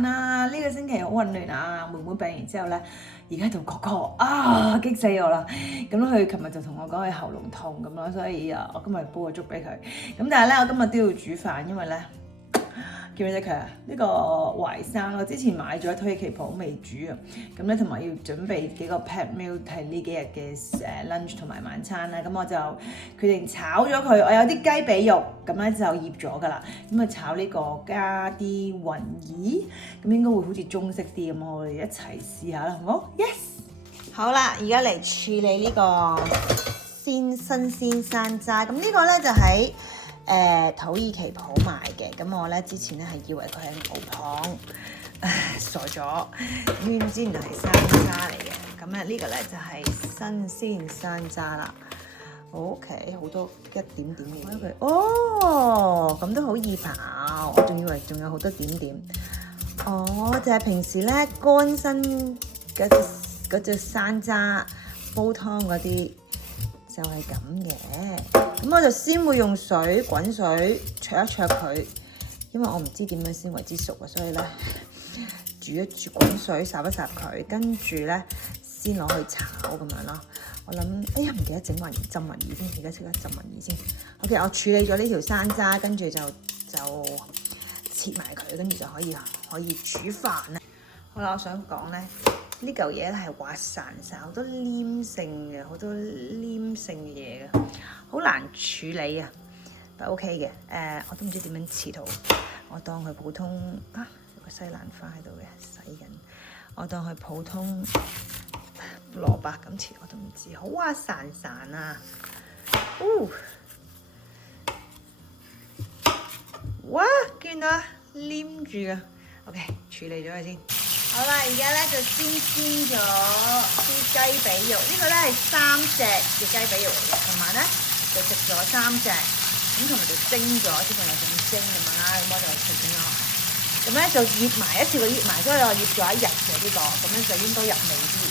飯啊！呢個星期好混亂啊！妹妹病完之後咧，而家就哥哥啊，激死我啦！咁佢琴日就同我講佢喉嚨痛咁咯，所以我今日煲個粥俾佢。咁但係咧，我今日都要煮飯，因為咧。叫咩啫佢啊？呢個淮山我之前買咗推起鋪未煮啊，咁咧同埋要準備幾個 pet meal 係呢幾日嘅lunch同埋晚餐啦，咁我就決定炒咗佢。我有啲雞髀肉，咁咧就醃咗噶啦，咁啊炒呢個加啲雲耳，咁應該會好似中式啲咁，我哋一齊試下啦，好唔好 ？Yes， 好啦，而家嚟處理呢個新鮮山楂，咁呢個咧就喺土耳其鋪買嘅，咁我咧之前咧係以為佢係牛蒡，傻咗，點知原來係山楂嚟嘅。咁咧呢個咧就係新鮮山楂啦。OK， 好多一點點嘅嘢。哦，咁都好易刨，我仲以為仲有好多點點。哦，就係平時咧乾身嗰隻山楂煲湯嗰啲。就係咁嘅，咁我就先會用滾水焯一焯佢，因為我唔知點樣先為之熟啊，所以咧煮一煮滾水烚一烚佢，跟住咧先攞去炒咁樣咯。我諗，哎呀唔記得浸雲耳先，而家即刻浸雲耳先。OK， 我處理咗呢條山楂，跟住就切埋佢，跟住就可以煮飯啦。好啦，我想講咧。呢嚿嘢咧係滑潺潺，好多黏性嘅，好多黏性嘅嘢嘅，好難處理啊！但 OK 嘅，我都唔知點樣切好，我當佢普通有個西蘭花喺度嘅洗緊，我當佢普通蘿蔔咁切，我都唔知，好滑潺潺啊！哇，見到黏住啊 ！OK， 處理咗佢先。好啦，而家咧就先煎咗啲雞髀肉，呢個咧係3隻嘅雞髀肉嚟嘅，同埋咧就食咗3隻，咁同埋就蒸咗，之前又想蒸咁樣啦，咁我就隨整咗，咁咧就醃埋一次過醃埋，所以我醃咗1日嘅呢個，咁樣就應該入味啲。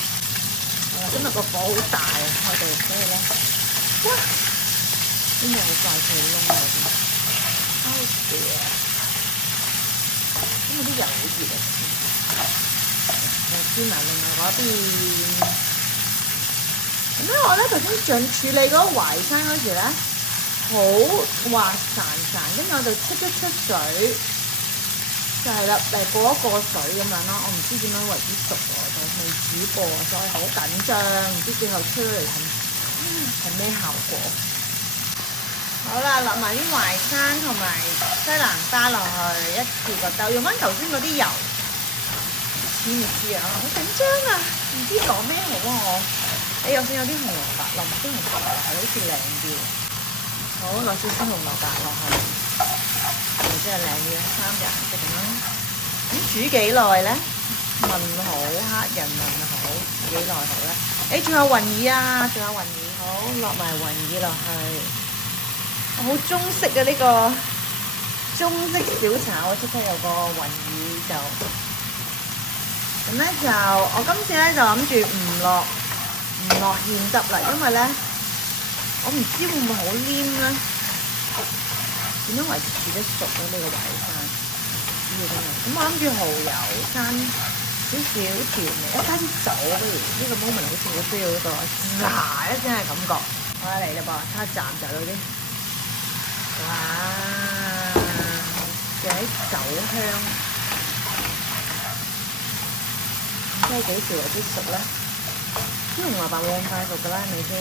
今日個火好大啊，開到，所以咧，哇，真係好快脆燶啊先，好嘅，咁我啲油好熱啊。煎埋另外嗰邊，咁咧我咧頭先處理嗰個淮山嗰時咧，好滑潺潺，跟住我就出水，就係啦，嚟過一過水咁樣咯。我唔知點樣為之熟喎，就未煮過，所以好緊張，唔知最後出嚟係咩效果。好啦，落埋啲淮山同埋西蘭花落去，一次過兜，用翻頭先嗰啲油。知唔知啊？好緊張啊！唔知講咩好啊我。就算有啲紅蘿蔔，落埋啲紅蘿蔔係好似靚啲。好，落少少紅蘿蔔落去，係咪真係靚啲啊？3隻顏色咁樣。咁煮幾耐咧？問好，黑人問好，煮幾耐好咧？仲有雲耳啊，仲有雲耳，好，落埋雲耳落去。我好中式嘅呢個中式小炒，我即刻有個雲耳就。咁咧就我今次咧就諗住唔落芡汁啦，因為咧我唔知會唔會好黏咧，點樣維持得熟咧呢個淮山？唔知啊真係。咁我諗住蠔油生少少調味，加啲酒，不如呢個 moment 好似好需要一個炸一聲嘅感覺。好啦，嚟啦噃，睇下炸唔炸到先。哇！有啲酒香。即係幾時為之熟咧？啲紅蘿蔔冇咁快熟㗎啦，係咪先？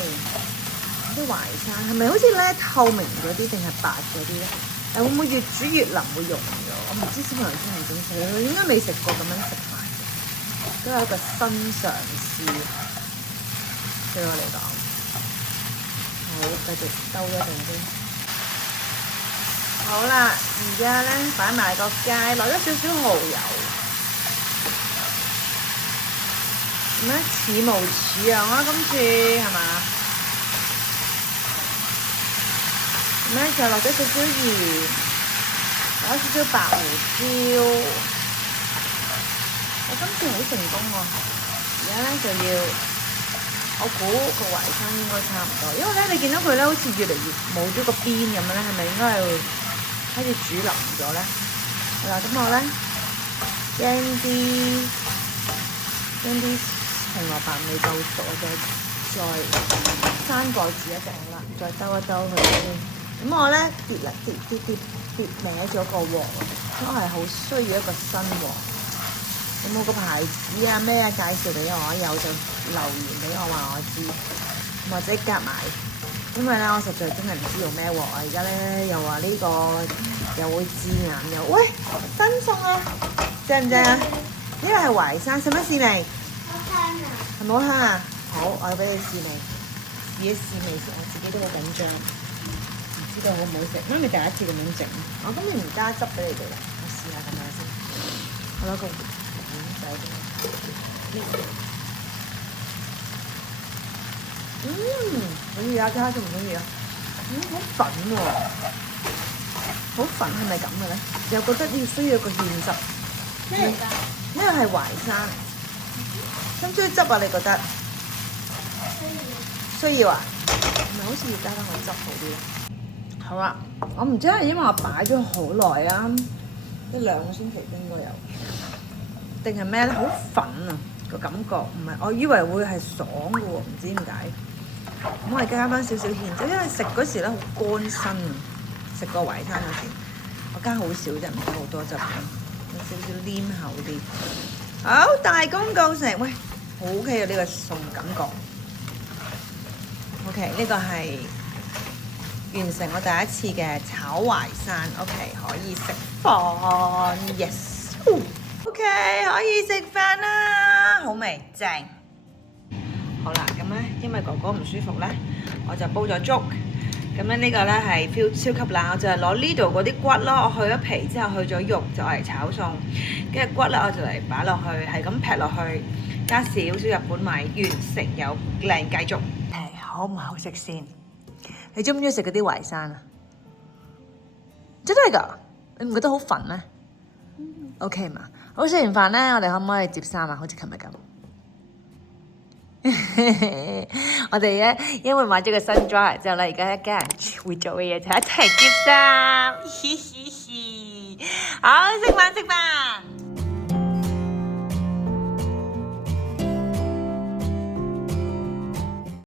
啲淮山係咪好似咧透明嗰啲定係白嗰啲咧？會唔會越煮越腍會溶咗？我唔知小朋友中唔中意食，佢應該未食過咁樣食法嘅，都係一個新嘗試對我嚟講。好，繼續兜一陣先。好啦，而家咧擺埋個雞，落咗少少蠔油。咁咧似模似樣啦，今次係嘛？咁咧就落咗少少鹽，落咗少少白胡椒。我今次好成功喎！而家咧就要，我估個淮山應該差唔多，因為咧你見到佢咧好似越嚟越冇咗個邊咁樣咧，係咪應該係開始煮腍咗咧？係啦，咁我咧將啲紅蘿蔔未夠熟，我再閂蓋住一陣好啦，再兜一兜佢先。咁我咧跌歪咗個鑊，我係好需要一個新鑊。有冇個牌子啊咩介紹俾我？有就留言俾我話我知，或者夾埋。因為咧我實在真係唔知用咩鑊啊！而家咧又話呢個又會致癌又喂新餸啊，正唔正啊？呢個係淮山，使乜試味？好香啊！係咪好香啊？好，我要俾你試味，試一試味先。我自己都好緊張，唔知道好唔好食。媽咪第一次咁樣整，我今年唔加汁俾你哋啦。我試下咁樣先。我攞個碗仔俾你。可以啊，加中唔中意啊？好粉喎，好粉係咪咁嘅咧？又覺得需要個芡汁。咩嚟㗎？呢個係淮山，需唔需要汁啊？你覺得？需要啊？係咪好似要加翻個汁好啲咧？好啦，我唔知係因為我擺咗好耐啊，1-2個星期應該有，定係咩咧？好粉啊個感覺，唔係我以為會係爽嘅喎，唔知點解。咁我哋加翻少少芡汁，因為食嗰時咧好乾身啊，食個淮山嗰時，我加好少啫，唔加好多汁嘅。有少少黏口啲，好大功告成，喂，好 OK 啊呢個餸感覺 ，OK 呢個係完成我第一次嘅炒淮山 ，OK 可以食飯 ，yes，OK 可以食飯啦，好味正，好啦，咁咧因為哥哥唔舒服咧，我就煲咗粥。咁咧呢個咧係 feel 超級辣，我就係攞呢度嗰啲骨咯，我去咗皮之後去咗肉就嚟炒餸，跟住骨咧我就嚟擺落去，係咁劈落去，加少少日本米，完成有靚雞粥。係好唔好食先？你中唔中意食嗰啲淮山啊？真係㗎，你唔覺得好粉咩？OK 嘛，好，食完飯咧，我哋可唔可以摺衫啊？好似琴日咁。我哋咧，因為買咗個新 dryer 之後咧，而家一家人會做嘅嘢就一齊摺衫，嘻嘻嘻。好，食飯。